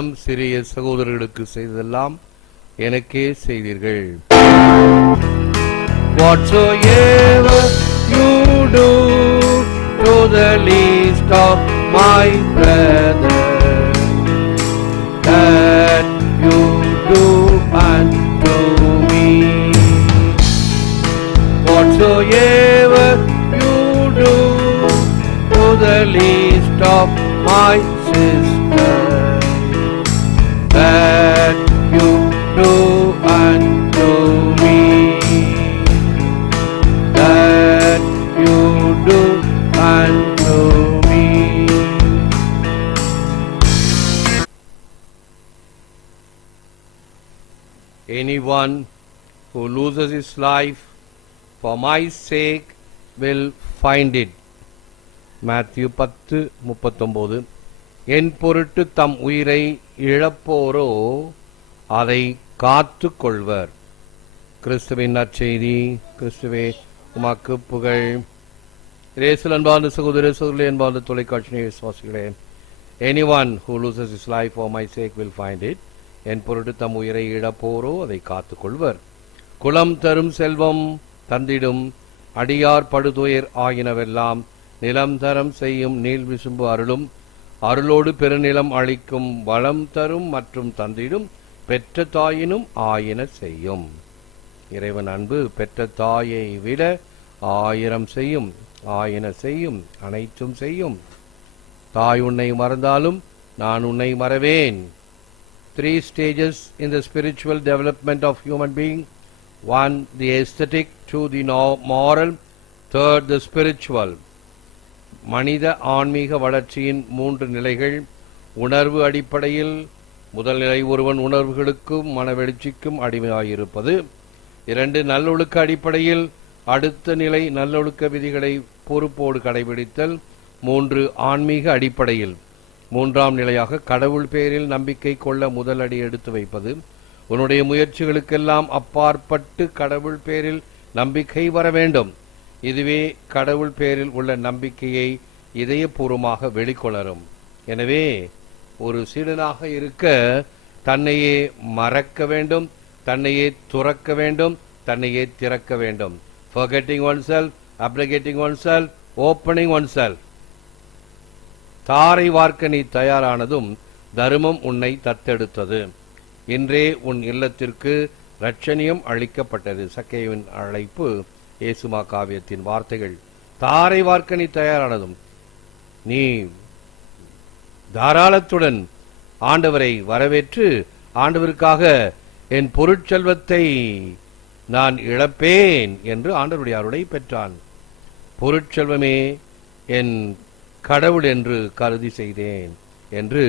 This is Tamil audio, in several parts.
என்னிலும் சிறிய சகோதரர்களுக்கு செய்ததெல்லாம் எனக்கே செய்தீர்கள். Whatsoever you do to the least of my brothers, that you do unto me. Whatsoever you do to the least of my sisters, that you do unto me. That you do unto me. Anyone who loses his life for my sake will find it. Matthew 10:39. என் பொருட்டு தம் உயிரை இழப்போரோ அதை காத்து கொள்வர். கிறிஸ்துவின் நற்செய்தி. கிறிஸ்துவே உமக்கு புகழ். இயேசுவில் அன்பார்ந்த சகோதர சகோதரி, அன்பார்ந்த தொலைக்காட்சி விசுவாசிகளே, anyone who loses his life for my sake will find it. என் பொருட்டு தம் உயிரை இழப்போரோ அதை காத்து கொள்வர். குலம் தரும் செல்வம் தந்திடும் அடியார் படுதுயர் ஆகினவெல்லாம் நிலம் தரம் செய்யும் நீள் விசும்பு அருளும் அருளோடு பெருநிலம் அளிக்கும் வளம் தரும் மற்றும் தந்திடும் பெற்ற தாயினும் ஆயின செய்யும். இறைவன் அன்பு பெற்ற தாயை விட 1000 செய்யும், ஆயின செய்யும், அனைத்தும் செய்யும். தாய் உன்னை மறந்தாலும் நான் உன்னை மறவேன். 3 stages in the spiritual development of human being. 1, the aesthetic. 2, the moral. 3, the spiritual. மனித ஆன்மீக வளர்ச்சியின் 3 நிலைகள். உணர்வு அடிப்படையில் முதல் நிலை ஒருவன் உணர்வுகளுக்கும் மனவெழுச்சிக்கும் அடிமையாயிருப்பது. 2, நல்லொழுக்க அடிப்படையில் அடுத்த நிலை நல்லொழுக்க விதிகளை பொறுப்போடு கடைபிடித்தல். 3, ஆன்மீக அடிப்படையில் 3ஆம் நிலையாக கடவுள் பேரில் நம்பிக்கை கொள்ள முதல் அடி எடுத்து வைப்பது. உன்னுடைய முயற்சிகளுக்கெல்லாம் அப்பாற்பட்டு கடவுள் பேரில் நம்பிக்கை வர வேண்டும். இதுவே கடவுள் பேரில் உள்ள நம்பிக்கையை இதயபூர்வமாக வெளிக்கொணரும். எனவே ஒரு சீடனாக இருக்க தன்னையே மறக்க வேண்டும், தன்னையே துறக்க வேண்டும், தன்னையே திறக்க வேண்டும். Forgetting oneself, abrogating oneself, opening oneself. தாரை வார்க்க நீ தயாரானதும் தர்மம் உன்னை தத்தெடுத்தது. இன்றே உன் இல்லத்திற்கு இரட்சணியம் அளிக்கப்பட்டது. சக்கேயுவின் அழைப்பு, இயேசுமா காவியத்தின் வார்த்தைகள். தாரை வார்க்க நீ தயாரானதும் நீ தாராளத்துடன் ஆண்டவரை வரவேற்று ஆண்டவருக்காக என் பொருட்செல்வத்தை நான் இழப்பேன் என்று ஆண்டவருடைய அருளை பெற்றான். பொருட்செல்வமே என் கடவுள் என்று கருதி செய்தேன் என்று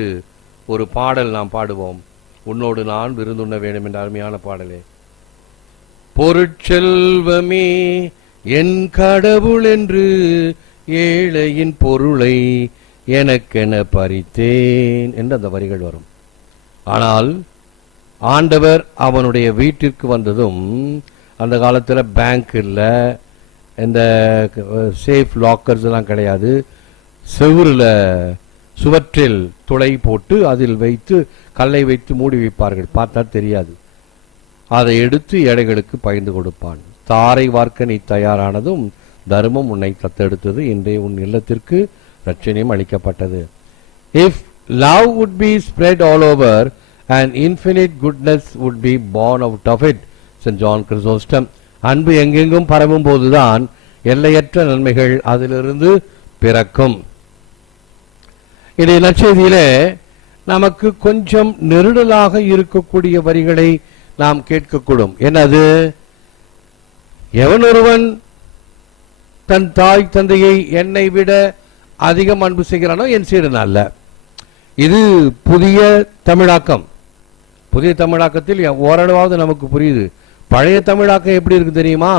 ஒரு பாடல் நாம் பாடுவோம். உன்னோடு நான் விருந்துண்ண வேண்டும் என்ற அருமையான பாடலே. பொருட்செல்வமே என் கடவுள் என்று ஏழையின் பொருளை எனக்கென பறித்தேன் என்று அந்த வரிகள் வரும். ஆனால் ஆண்டவர் அவனுடைய வீட்டிற்கு வந்ததும், அந்த காலத்தில் பேங்க் இல்லை, இந்த சேஃப் லாக்கர்ஸ் எல்லாம் கிடையாது. சுவற்றில் துளை போட்டு அதில் வைத்து கல்லை வைத்து மூடி வைப்பார்கள், பார்த்தா தெரியாது. அதை எடுத்து ஏழைகளுக்கு பகிர்ந்து கொடுப்பான். தாரை வார்க்க நீ தயாரானதும் தர்மம் உன்னை தத்தெடுத்தது. இன்றைய உன் இல்லத்திற்கு இரட்சணியம் அளிக்கப்பட்டது. If love would be spread all over and infinite goodness would be born out of it, St. John Chrysostom. அன்பு எங்கெங்கும் பரவும் போதுதான் எல்லையற்ற நன்மைகள் அதிலிருந்து பிறக்கும். இதை நற்செய்தியிலே நமக்கு கொஞ்சம் நெருடலாக இருக்கக்கூடிய வரிகளை நாம் கேட்கக்கூடும். என்னது? எவன் ஒருவன் தன் தாய் தந்தையை என்னை விட அதிகம் அன்பு செய்கிறானோ என் சீடன் அல்ல. இது புதிய தமிழாக்கம். புதிய தமிழாக்கத்தில் ஓரளவாவது நமக்கு புரியுது. பழைய தமிழாக்கம் எப்படி இருக்கு தெரியுமா?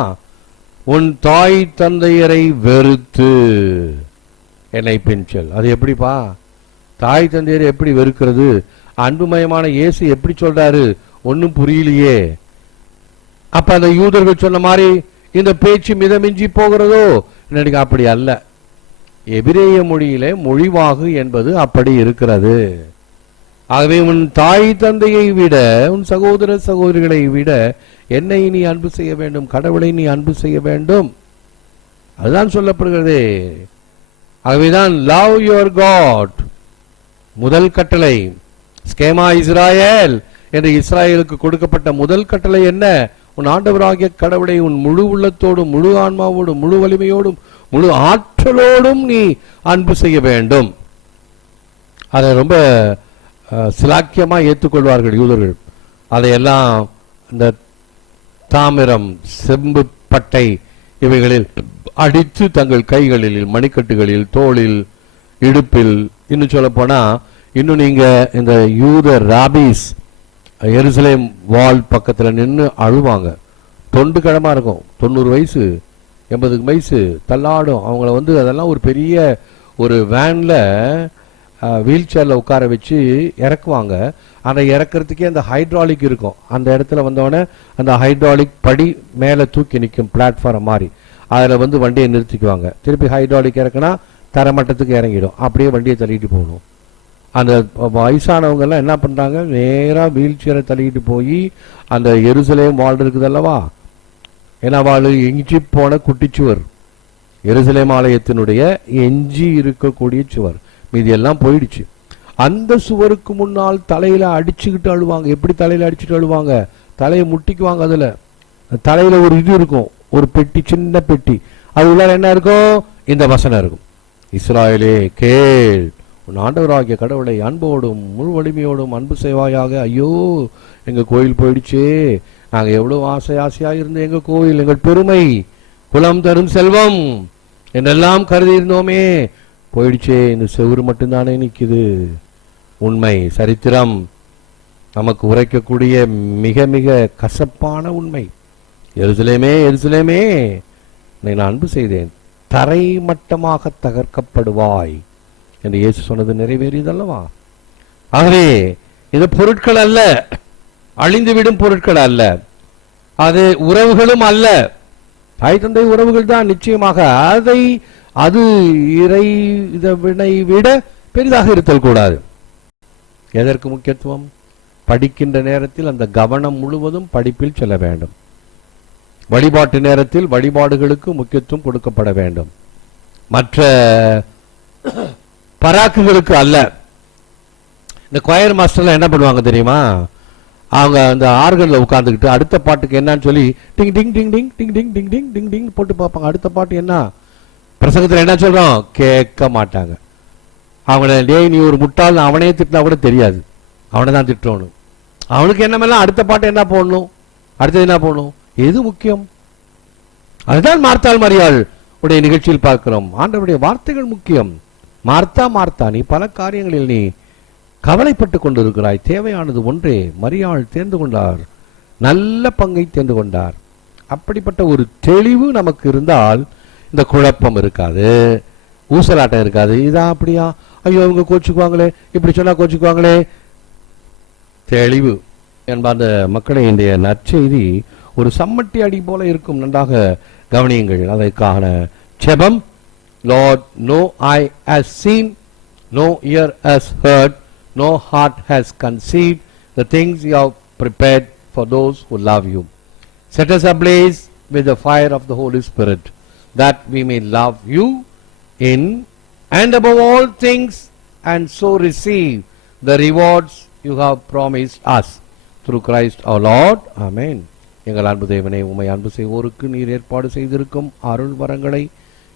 உன் தாய் தந்தையரை வெறுத்து என்னை பின்சொல். அது எப்படிப்பா? தாய் தந்தையரை எப்படி வெறுக்கிறது? அன்புமயமான இயேசு எப்படி சொல்றாரு? ஒன்னும் புரியலையே. அப்ப அந்த யூதர்கள் சொன்ன மாதிரி இந்த பேச்சு மிதமிஞ்சி போகிறதோ? அப்படி அல்ல. எபிரேய மொழியிலே மொழிவாகு என்பது அப்படி இருக்கிறது. ஆகவே உன் தாய் தந்தையை விட, உன் சகோதர சகோதரிகளை விட என்னை நீ அன்பு செய்ய வேண்டும், கடவுளை நீ அன்பு செய்ய வேண்டும். அதுதான் சொல்லப்படுகிறது. ஆகவேதான் லவ் யுவர் காட் முதல் கட்டளை. ஸ்கேமா இஸ்ராயேல் என்று இஸ்ராயலுக்கு கொடுக்கப்பட்ட முதல் கட்டளை என்ன? உன் ஆண்டவராகிய கடவுளை உன் முழு உள்ளத்தோடும், முழு ஆன்மாவோடும், முழு வலிமையோடும், முழு ஆற்றலோடும் நீ அன்பு செய்ய வேண்டும். அதை ரொம்ப சிலாக்கியமா ஏற்றுக்கொள்வார்கள் யூதர்கள். அதையெல்லாம் இந்த தாமிரம், செம்பு பட்டை இவைகளில் அடித்து தங்கள் கைகளில், மணிக்கட்டுகளில், தோளில், இடுப்பில், இன்னும் சொல்ல போனா இன்னும் நீங்க இந்த யூத ராபிஸ் எருசலேம் வால் பக்கத்தில் நின்று அழுவாங்க. தொண்டு கிழமா இருக்கும். 90 வயசு 80 வயசு தள்ளாடும். அவங்கள அதெல்லாம் ஒரு பெரிய ஒரு வேன்ல வீல் சேர்ல உட்கார வச்சு இறக்குவாங்க. அந்த இறக்குறதுக்கே அந்த ஹைட்ராலிக் இருக்கும். அந்த இடத்துல வந்தோடனே அந்த ஹைட்ராலிக் படி மேலே தூக்கி நிற்கும், பிளாட்ஃபார்ம் மாதிரி. அதில் வண்டியை நிறுத்திக்குவாங்க. திருப்பி ஹைட்ராலிக் இறக்குனா தரமட்டத்துக்கு இறங்கிடும். அப்படியே வண்டியை தள்ளிட்டு போகணும். அந்த வயசானவங்கெல்லாம் என்ன பண்ணுறாங்க, நேராக வீல் சேரை தள்ளிட்டு போய் அந்த எருசலேம் வால் இருக்குது அல்லவா, ஏன்னா வாள் எஞ்சி போன குட்டிச்சுவர், எருசலேம் ஆலயத்தினுடைய எஞ்சி இருக்கக்கூடிய சுவர், மீதி எல்லாம் போயிடுச்சு. அந்த சுவருக்கு முன்னால் தலையில அடிச்சுக்கிட்டு அழுவாங்க. எப்படி தலையில அடிச்சுட்டு அழுவாங்க? தலையை முட்டிக்குவாங்க. அதுல தலையில ஒரு இது இருக்கும், ஒரு பெட்டி, சின்ன பெட்டி. அது உள்ள என்ன இருக்கும்? இந்த வசனம் இருக்கும், இஸ்ராயலே கேள், உன் ஆண்டவராகிய கடவுளை அன்போடும் முழு வலிமையோடும் அன்பு செய்வாயாக. ஐயோ, எங்க கோயில் போயிடுச்சே, நாங்க எவ்வளவு ஆசையா இருந்த எங்க கோயில், எங்கள் பெருமை, குலம் தரும் செல்வம் என்னெல்லாம் கருதி இருந்தோமே, போயிடுச்சே. இந்த செவுறு மட்டும்தானே நிக்குது. உண்மை, சரித்திரம் நமக்கு உரைக்கக்கூடிய மிக மிக கசப்பான உண்மை. எருசலேமே எருசலேமே, நான் அன்பு செய்தேன், தரை மட்டமாக தகர்க்கப்படுவாய் என்று இயேசு சொன்னது நிறைவேறியதல்லவா? ஆகவே இது பொருட்கள் அல்ல, அழிந்துவிடும் பொருட்கள் அல்ல, அது உறவுகளும் அல்ல. தாய் தந்தை உறவுகள் தான் நிச்சயமாக. அது இறை வினை விட பெரிதாக இருத்தல் கூடாது. எதற்கு முக்கியத்துவம்? படிக்கின்ற நேரத்தில் அந்த கவனம் முழுவதும் படிப்பில் செல்ல வேண்டும். வழிபாட்டு நேரத்தில் வழிபாடுகளுக்கு முக்கியத்துவம் கொடுக்கப்பட வேண்டும், மற்ற பராக்குகளுக்கு அல்ல. இந்த கொயர் மாஸ்டர்லாம் என்ன பண்ணுவாங்க தெரியுமா? அவங்க அந்த ஆர்கன்ல உட்கார்ந்துக்கிட்டு அடுத்த பாட்டுக்கு என்னன்னு சொல்லி டிங் டிங் டிங் டிங் டிங் டிங் டிங் டிங் டிங் டிங் போட்டு பார்ப்பாங்க. அடுத்த பாட்டு என்ன, பிரசங்கத்தில் என்ன சொல்றோம் கேட்க மாட்டாங்க. அவங்கள டேய் நீ ஒரு முட்டாள் அவனே திட்டினா கூட தெரியாது, அவனை தான் திட்டணும். அவனுக்கு என்னமெல்லாம் அடுத்த பாட்டு என்ன போடணும், அடுத்தது என்ன போடணும், எது முக்கியம்? அதுதான் மார்த்தாள் மரியாள் உடைய நிகழ்ச்சியில் பார்க்கிறோம். ஆண்டவருடைய வார்த்தைகள் முக்கியம். மார்த்தா மார்த்தா, நீ பல காரியங்களில் நீ கவலைப்பட்டு கொண்டிருக்கிறாய், தேவையானது ஒன்றே. மரியாள் தேர்ந்து கொண்டார், நல்ல பங்கை தேர்ந்து கொண்டார். அப்படிப்பட்ட ஒரு தெளிவு நமக்கு இருந்தால் இந்த குழப்பம் இருக்காது, ஊசலாட்டம் இருக்காது. இதா அப்படியா, ஐயோ அவங்க கோச்சுக்குவாங்களே, இப்படி சொன்னா கோச்சுக்குவாங்களே. தெளிவு என்பார்ந்த மக்களை இன்றைய நற்செய்தி ஒரு சம்மட்டி அடி போல இருக்கும். நன்றாக கவனியுங்கள். அதற்கான ஜெபம், Lord, no eye has seen, no ear has heard, no heart has conceived the things you have prepared for those who love you. Set us ablaze with the fire of the Holy Spirit, that we may love you in and above all things, and so receive the rewards you have promised us through Christ our Lord. Amen. எங்கள் அன்பு தேவனே, உம்மை அன்பு செய்வோருக்கு நீர் ஏற்பாடு செய்திருக்கும் அருள் வரங்களை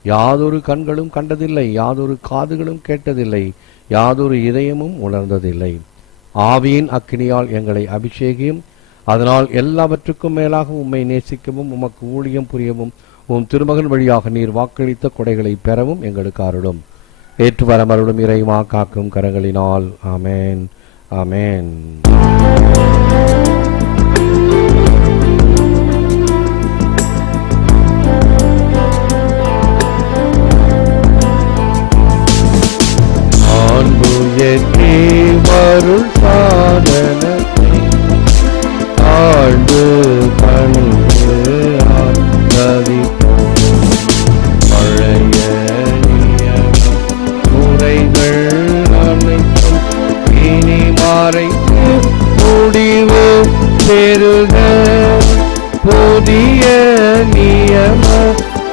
யாதொரு கண்களும் கண்டதில்லை, யாதொரு காதுகளும் கேட்டதில்லை, யாதொரு இதயமும் உணர்ந்ததில்லை. ஆவியின் அக்கினியால் எங்களை அபிஷேகியும், அதனால் எல்லாவற்றுக்கும் மேலாக உம்மை நேசிக்கவும் உமக்கு ஊழியம் புரியவும் உம் திருமகன் வழியாக நீர் வாக்களித்த கொடைகளை பெறவும் எங்களுக்கு அருளும். ஏற்று வரமருளும் இறைவா காக்கும் கரங்களினால். ஆமேன், ஆமேன். வருள் சாதனத்தை ஆழ்ந்து பணிந்து ஆதரிப்போம். பழைய நியம முறைகள் அனைத்தும் இனி புதிய நியம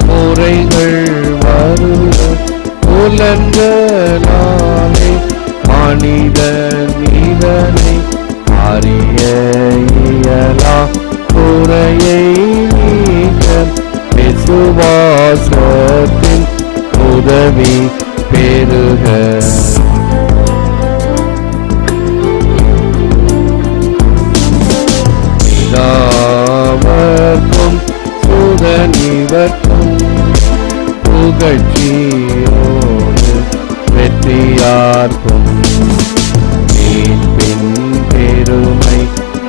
முறைகள் வருவ புலன்களாலே மனித நீதனை அறிய இயலா குறையை நீக்க விசுவாசத்தின் உதவி பெருக. பிதாவர்க்கும் சுதனிவர்க்கும் புகழ்ச்சியோடு வெற்றியார்க்கும் மீட்பின் பெருமை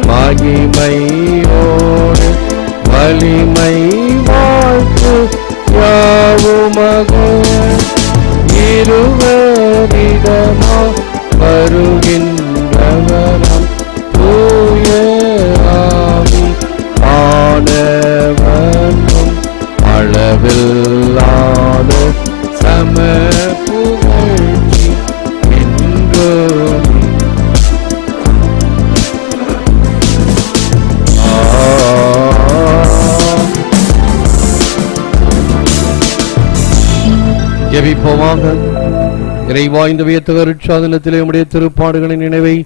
மகிமையோடு வலிமை வாழ்த்து யாவுமக இருவரிடமா வருகின்றவரம் தூய ஆவி ஆனவனும் அளவில்லாத சம புகழ்ச்சி என்றும். ஜெபிப்போமாக. இறைவா, இந்த வியத்தக அருட்சாதனத்திலே உம்முடைய திருப்பாடுகளின் நினைவை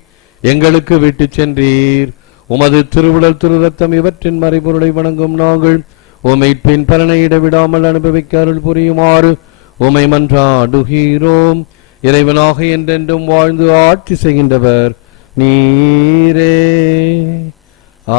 எங்களுக்கு விட்டு சென்றீர். உமது திருவுடல் திரு ரத்தம் இவற்றின் மறைபொருளை வணங்கும் நாங்கள் உமைப்பின் பலனை இடைவிடாமல் அனுபவிக்க அருள் புரியுமாறு உமை மன்றாடுகிறோம். இறைவனாக என்றென்றும் வாழ்ந்து ஆட்சி செய்கின்றவர் நீரே. ஆமென்.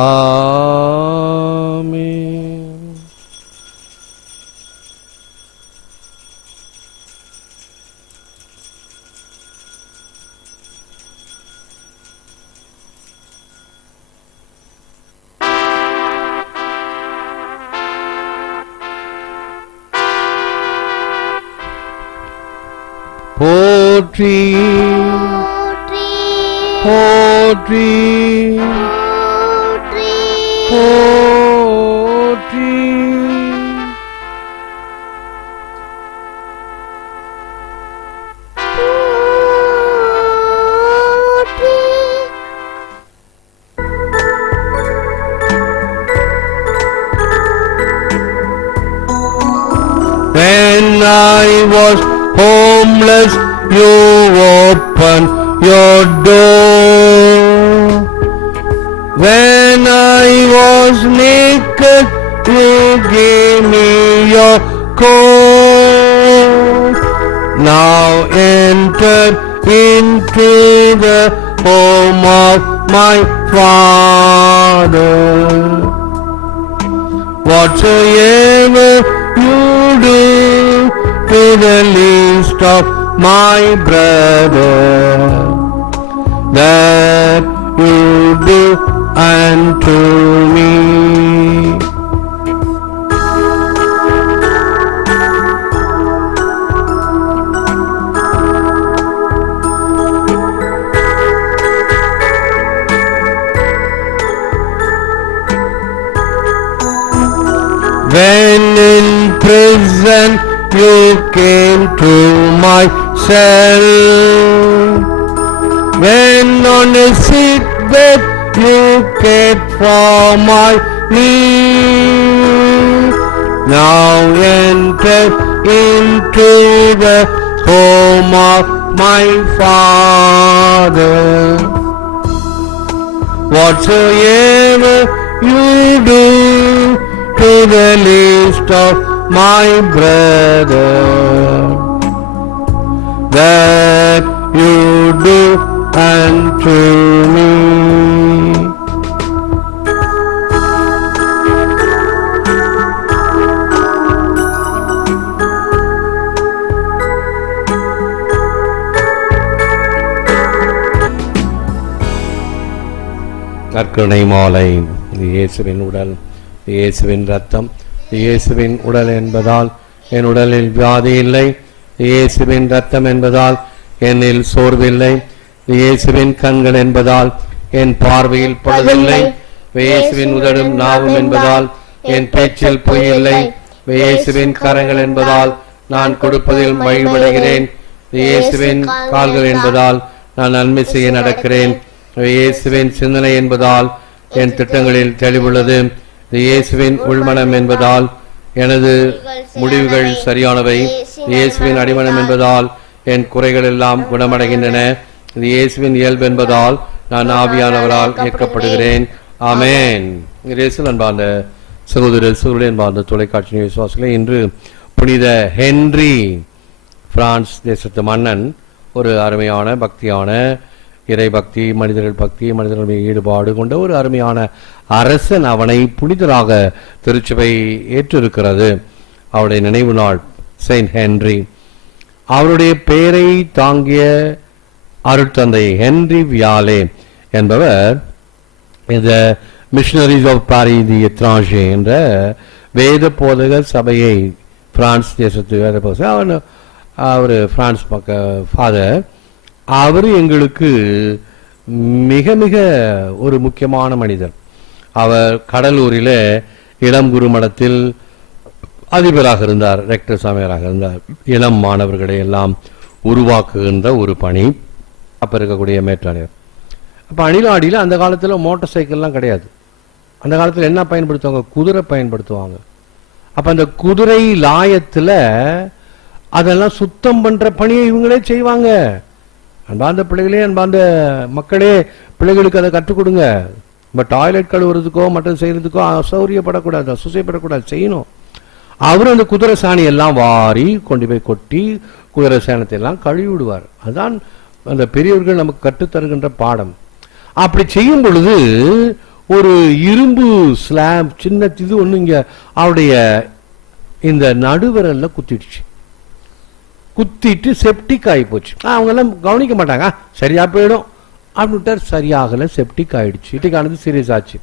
போற்றி போற்றி போற்றி. When I was homeless, you opened your door. When I was naked, you gave me your coat. Now enter into the home of my Father. Whatsoever you do to the least of my brother, that you do unto me. When in prison you came to my cell, when on a sick bed you cared for my need. Now enter into the home of my Father. Whatsoever you do to the least of my brother, that you do unto me. நற்கருணை மாலை. இயேசுவின் உடல், இயேசுவின் ரத்தம். இயேசுவின் உடல் என்பதால் என் உடலில் வியாதி இல்லை. இயேசுவின் ரத்தம் என்பதால் என்னில் சோர்வில்லை. இயேசுவின் கண்கள் என்பதால் என் பார்வையில் பழுதில்லை. இயேசுவின் உதடும் நாவும் என்பதால் என் பேச்சில் பொய் இல்லை. இயேசுவின் கரங்கள் என்பதால் நான் கொடுப்பதில் மகிழ்வடைகிறேன். இயேசுவின் கால்கள் என்பதால் நான் நன்மை செய்ய நடக்கிறேன். இயேசுவின் சிந்தனை என்பதால் என் திட்டங்களில் தெளிவுள்ளது. இது இயேசுவின் உள்மனம் என்பதால் எனது முடிவுகள் சரியானவை. இயேசுவின் அடிமனம் என்பதால் என் குறைகள் எல்லாம் குணமடைகின்றன. இது இயேசுவின் இயல்பு என்பதால் நான் ஆவியானவரால் இயக்கப்படுகிறேன். ஆமென். இயேசுவில் அன்பார்ந்த சகோதரர் சகோதரி, அன்பார்ந்த தொலைக்காட்சி விசுவாசிகளே, இன்று புனித ஹென்றி, பிரான்ஸ் தேசத்து மன்னன், ஒரு அருமையான பக்தியான இறை பக்தி, மனிதர்கள் பக்தி, மனிதர்கள் ஈடுபாடு கொண்ட ஒரு அருமையான அரசன். அவனை புனிதராக திருச்சபை ஏற்றிருக்கிறது. அவருடைய நினைவு நாள் செயின்ட் ஹென்றி. அவருடைய பெயரை தாங்கிய அருட்தந்தை ஹென்றி வியாலே என்பவர் இந்த மிஷனரிஸ் ஆஃப் பாரிஸ் தி எத்ராங்கே என்ற வேத போதகர் சபையை, பிரான்ஸ் தேசத்து வேத போதகர், அவர் பிரான்ஸ் ஃபாதர். அவர் எங்களுக்கு மிக மிக ஒரு முக்கியமான மனிதர். அவர் கடலூரில் இளம் குரு மடத்தில் அதிபராக இருந்தார், ரெக்டர் சாமியாராக இருந்தார். இளம் மாணவர்களை எல்லாம் உருவாக்குகின்ற ஒரு பணி. அப்போ இருக்கக்கூடிய மேற்றாளர். அப்போ அணிலாடியில் அந்த காலத்தில் மோட்டார் சைக்கிள்லாம் கிடையாது. அந்த காலத்தில் என்ன பயன்படுத்துவாங்க? குதிரை பயன்படுத்துவாங்க. அப்போ அந்த குதிரை லாயத்தில் அதெல்லாம் சுத்தம் பண்ணுற பணியை இவங்களே செய்வாங்க. அன்பார்ந்த பிள்ளைகளே, அன்பார்ந்த மக்களே, பிள்ளைகளுக்கு அதை கற்றுக் கொடுங்க. இப்போ டாய்லெட் கழுவுறதுக்கோ மற்ற செய்கிறதுக்கோ அசௌரியப்படக்கூடாது, அசுசைப்படக்கூடாது, செய்யணும். அவரும் அந்த குதிரை சாணி எல்லாம் வாரி கொண்டு போய் கொட்டி குதிரை சாணத்தை எல்லாம் கழுவி விடுவார். அதுதான் அந்த பெரியவர்கள் நமக்கு கற்றுத்தருகின்ற பாடம். அப்படி செய்யும் பொழுது ஒரு இரும்பு ஸ்லாப் சின்ன இது ஒன்று இங்கே அவருடைய இந்த நடுவிரல்ல குத்திடுச்சு. குத்திட்டு செப்டிக் ஆகி போச்சு. அவங்க எல்லாம் கவனிக்க மாட்டாங்க, சரியா போயிடும் அப்படின்ட்டு. சரியாகல, செப்டிக் ஆயிடுச்சு. செப்டிக் சீரியஸ் ஆச்சு.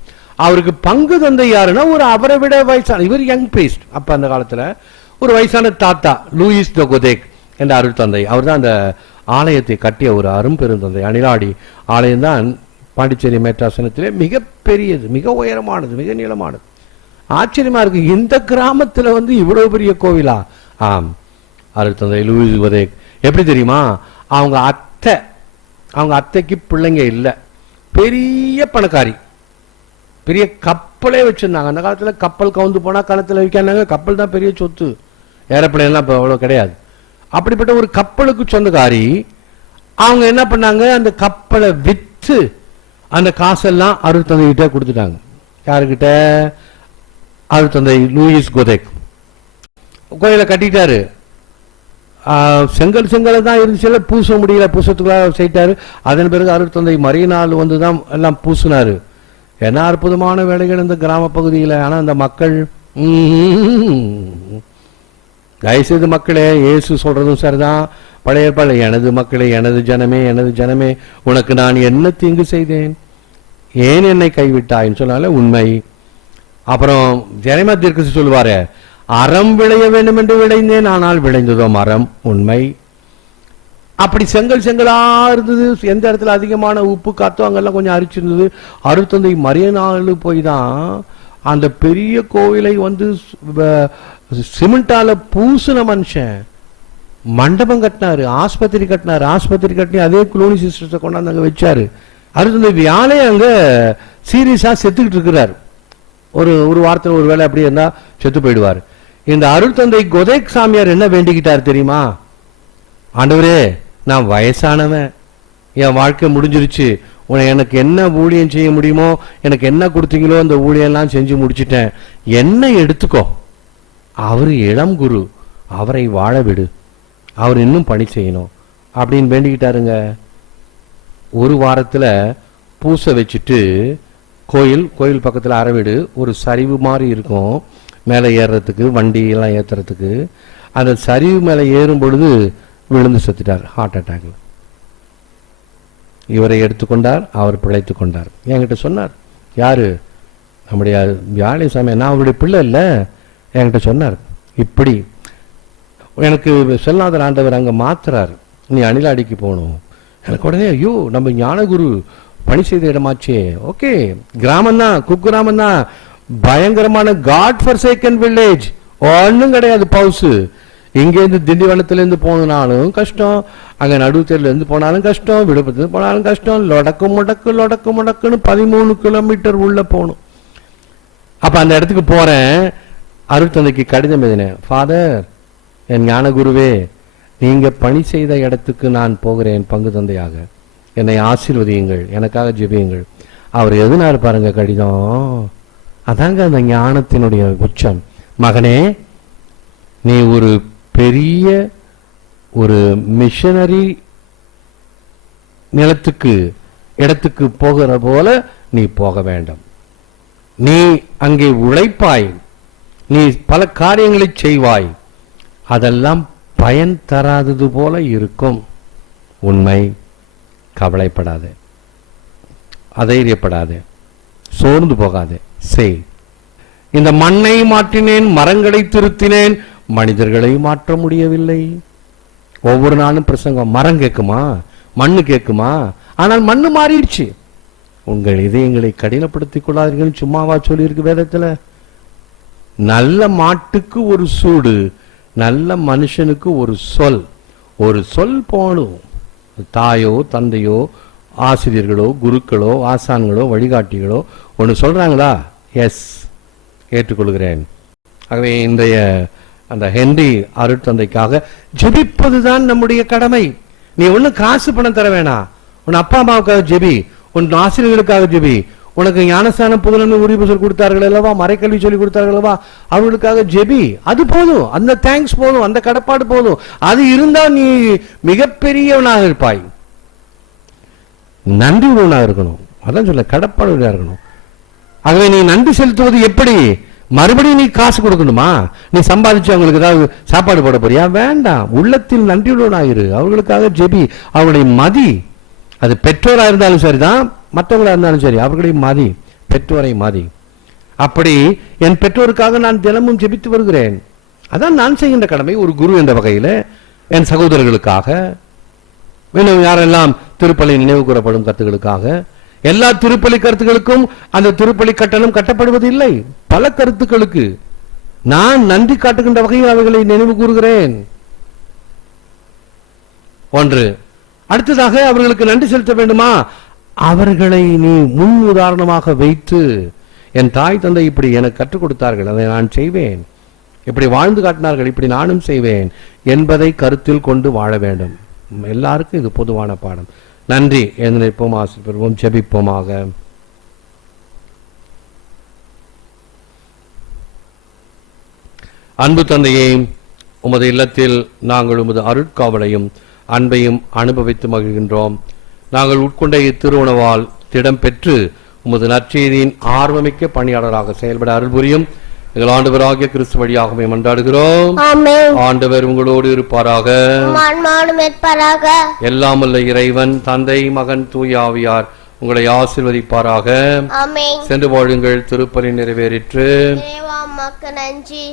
அவருக்கு பங்கு தந்தை யாருன்னா ஒரு அவரை விட வயசான, இவர் யங் பிரீஸ்ட். அப்ப அந்த காலத்துல ஒரு வயசான தாத்தா லூயிஸ் த கொதேக் என்ற அருள் தந்தை. அவர் தான் அந்த ஆலயத்தை கட்டிய ஒரு அரும்பெருந்தந்தை. அணிலாடி ஆலயம் தான் பாண்டிச்சேரி மேற்றாசனத்திலே மிக பெரியது, மிக உயரமானது, மிக நீளமானது. ஆச்சரியமா இருக்கு, இந்த கிராமத்துல இவ்வளவு பெரிய கோவிலா? ஆம், அருள் தந்தை லூயிஸ் கொதேக். எப்படி தெரியுமா? அவங்க அத்தைக்கு பிள்ளைங்க இல்லை, பெரிய பணக்காரி, பெரிய கப்பலே வச்சிருந்தாங்க. அந்த காலத்துல கப்பல் கவுந்து போனா கணத்துல வைக்காங்க. கப்பல் தான் பெரிய சொத்து, ஏரோப்ளேன் எல்லாம் இப்போ அவ்வளோ கிடையாது. அப்படிப்பட்ட ஒரு கப்பலுக்கு சொந்தக்காரி. அவங்க என்ன பண்ணாங்க, அந்த கப்பலை விற்று அந்த காசெல்லாம் அருள் தந்தை கிட்ட கொடுத்துட்டாங்க. யாருக்கிட்ட? அருள் தந்தை லூயிஸ் கொதேக். கோயிலை கட்டிட்டாரு. செங்கல் தான் இருந்துச்சு, பூச முடியல, பூசத்துக்குள்ள செய்யிட்டாரு. அதன் பிறகு அருள் தந்தை மறியனால் தான் எல்லாம் பூசினாரு. என்ன அற்புதமான வேலைகள் இந்த கிராம பகுதியில். ஆனால் அந்த மக்கள், தயவுசெய்து மக்களே, இயேசு சொல்றதும் சரிதான், பழைய ஏற்பாடு, எனது மக்களே, எனது ஜனமே, எனது ஜனமே, உனக்கு நான் என்ன தீங்கு செய்தேன், ஏன் என்னை கைவிட்டாயின்னு சொன்னால உண்மை. அப்புறம் ஜெரேமியா தீர்க்கதரிசி சொல்லுவாரு, அறம் விளைய வேண்டும் என்று விளைந்தேன், ஆனால் விளைந்ததோ மரம், உண்மை. அப்படி செங்கலா இருந்தது. எந்த இடத்துல அதிகமான உப்பு காத்தோ அங்கெல்லாம் கொஞ்சம் அரிச்சிருந்தது. அருள் தந்தை மரியனாலு போய் தான் அந்த பெரிய கோவிலை சிமெண்டால பூசின மனுஷன் மண்டபம் கட்டினாரு, ஆஸ்பத்திரி கட்டினாரு. ஆஸ்பத்திரி கட்டி அதே குளோனி சிஸ்டத்தை கொண்டாந்து அங்க வச்சாரு. அருள் தந்தை வியாலே அங்க சீரியஸா செத்துக்கிட்டு இருக்கிறார். ஒரு வாரத்தில் ஒரு வேலை அப்படி இருந்தா செத்து போயிடுவார். இந்த அருள் தந்தை கொதேக் சாமியார் என்ன வேண்டிக்கிட்டார் தெரியுமா? ஆண்டவரே, நான் வயசானவன், என் வாழ்க்கை முடிஞ்சிருச்சு, எனக்கு என்ன ஊழியம் செய்ய முடியுமோ, எனக்கு என்ன கொடுத்தீங்களோ அந்த ஊழியெல்லாம் செஞ்சு முடிச்சிட்டேன், என்ன எடுத்துக்கோ. அவர் இளம் குரு, அவரை வாழ விடு, அவர் இன்னும் பணி செய்யணும் அப்படின்னு வேண்டிக்கிட்டாருங்க. ஒரு வாரத்தில் பூசை வச்சுட்டு கோயில் பக்கத்தில் அறவீடு ஒரு சரிவு மாதிரி இருக்கும், மேலே ஏறுறதுக்கு வண்டி எல்லாம் ஏற்றுறதுக்கு. அந்த சரிவு மேலே ஏறும் பொழுது விழுந்து செத்துட்டார், ஹார்ட் அட்டாக்ல. இவரை எடுத்துக்கொண்டார், அவர் பிழைத்து கொண்டார். என்கிட்ட சொன்னார், யாரு? நம்முடைய வியாழை சாமி. நான் அவருடைய பிள்ளை இல்லை, என்கிட்ட சொன்னார், இப்படி எனக்கு செல்லாதர் ஆண்டவர் அங்கே மாத்துறார், நீ அணிலாடிக்கு போகணும். எனக்கு உடனே, ஐயோ, நம்ம ஞானகுரு பணி செய்த இடமாச்சே. ஓகே, கிராமம்தான், குக்கிராமம் தான், பயங்கரமான காட் ஃபர்சேக்கன் வில்லேஜ், ஒன்றும் கிடையாது பவுசு. இங்கேருந்து திண்டிவனத்திலேருந்து போனாலும் கஷ்டம், அங்கே நடுத்தேர்லேருந்து போனாலும் கஷ்டம், விழுப்புரத்துலேருந்து போனாலும் கஷ்டம். லொடக்கு முடக்குன்னு 13 கிலோமீட்டர் உள்ள போகணும். அப்ப அந்த இடத்துக்கு போறேன், அருட்தந்தைக்கு கடிதம் எழுதினேன். ஃபாதர், என் ஞான குருவே, நீங்க பணி செய்த இடத்துக்கு நான் போகிறேன் பங்கு தந்தையாக, என்னை ஆசீர்வதியுங்கள், எனக்காக ஜெபியுங்கள். அவர் எதுனாரு பாருங்க கடிதம், அதாங்க அந்த ஞானத்தினுடைய உச்சம். மகனே, நீ ஒரு பெரிய ஒரு மிஷனரி நிலத்துக்கு இடத்துக்கு போகிற போல நீ போக வேண்டாம். நீ அங்கே உழைப்பாய், நீ பல காரியங்களை செய்வாய், அதெல்லாம் பயன் தராதது போல இருக்கும். உண்மை. கவலைப்படாதே, அதைரியப்படாதே, சோர்ந்து போகாதே, செய். இந்த மண்ணை மாற்றினேன், மரங்களை திருத்தினேன், மனிதர்களை மாற்ற முடியவில்லை. ஒவ்வொரு நாளும் பிரசங்கம். மரம் கேட்குமா, மண்ணு கேட்குமா? ஆனால் மண்ணு மாறிடுச்சு. உங்கள் இதயங்களை கடினப்படுத்திக் கொள்ளாதீர்கள் சும்மாவா சொல்லியிருக்கு வேதத்துல? நல்ல மாட்டுக்கு ஒரு சூடு, நல்ல மனுஷனுக்கு ஒரு சொல். ஒரு சொல் போனும். தாயோ தந்தையோ ஆசிரியர்களோ குருக்களோ ஆசான்களோ வழிகாட்டிகளோ ஒன்று சொல்றாங்களா, எஸ், ஏற்றுக்கொள்கிறேன். ஆகவே இன்றைய அந்த ஹென்றி அருட்தந்தைக்காக ஜெபிப்பதுதான் நம்முடைய கடமை. நீ ஒன்னும் காசு பணம் தர வேணாம். உன் அப்பா அம்மாவுக்காக ஜெபி, உன் ஆசிரியர்களுக்காக ஜெபி. உனக்கு ஞானஸ்தானம் புதுநன்மை உரிபுசல் கொடுத்தார்கள் அல்லவா, மறைக்கல்வி சொல்லி கொடுத்தார்கள் அல்லவா, அவர்களுக்காக ஜெபி. அது போதும், அந்த தேங்க்ஸ் போதும், அந்த கடப்பாடு போதும். அது இருந்தால் நீ மிகப்பெரியவனாக இருப்பாய். நன்றி உள்ளவனாக இருக்கணும். அதான் சொல்ல, கடப்பாடு இருக்கணும். ஆகவே நீ நன்றி செலுத்துவது எப்படி? மறுபடியும் நீ காசு கொடுக்கணுமா? நீ சம்பாதிச்சு அவங்களுக்கு ஏதாவது சாப்பாடு போட போறியா? வேண்டாம். உள்ளத்தில் நன்றியுள்ளவனாயிரு. அவர்களுக்காக ஜெபி, அவர்களை மதி. அது பெற்றோரா இருந்தாலும் சரிதான், மற்றவங்களா இருந்தாலும் சரி, அவர்களை மதி, பெற்றோரை மதி. அப்படி என் பெற்றோருக்காக நான் தினமும் ஜெபித்து வருகிறேன். அதான் நான் செய்கின்ற கடமை ஒரு குரு என்ற வகையில். என் சகோதரர்களுக்காக, இன்னும் யாரெல்லாம் திருப்பலி நினைவு கூறப்படும் கருத்துக்களுக்காக. எல்லா திருப்பலி கருத்துக்களுக்கும் அந்த திருப்பலி கட்டணம் கட்டப்படுவது இல்லை. பல கருத்துக்களுக்கு நான் நன்றி காட்டுகின்ற வகையில் அவைகளை நினைவு கூறுகிறேன். ஒன்று. அடுத்ததாக, அவர்களுக்கு நன்றி செலுத்த வேண்டுமா? அவர்களை நீ முன் உதாரணமாக வைத்து, என் தாய் தந்தை இப்படி எனக்கு கற்றுக் கொடுத்தார்கள், அதை நான் செய்வேன், இப்படி வாழ்ந்து காட்டினார்கள், இப்படி நானும் செய்வேன் என்பதை கருத்தில் கொண்டு வாழ வேண்டும். எல்லாருக்கும் இது பொதுவான பாடம். நன்றி. எழுந்திருப்போம், ஆசீர்வதிப்போம், ஜெபிப்போமாக. அன்பு தந்தையே, உமது இல்லத்தில் நாங்கள் உமது அருட்காவலையும் அன்பையும் அனுபவித்து மகிழ்கின்றோம். நாங்கள் உட்கொண்ட இத்திருவுணவால் திடம் பெற்று உமது நற்செய்தியின் ஆர்வமிக்க பணியாளராக செயல்பட அருள் புரியும். எங்கள் ஆண்டவராகிய கிறிஸ்து வழியாகவே மன்றாடுகிறோம். ஆண்டவர் உங்களோடு இருப்பாராக. எல்லாம் வல்ல இறைவன் தந்தை மகன் தூய ஆவியார் உங்களை ஆசீர்வதிப்பாராக. சென்று வாழுங்கள். திருப்பலி நிறைவேறிற்று. நன்றி.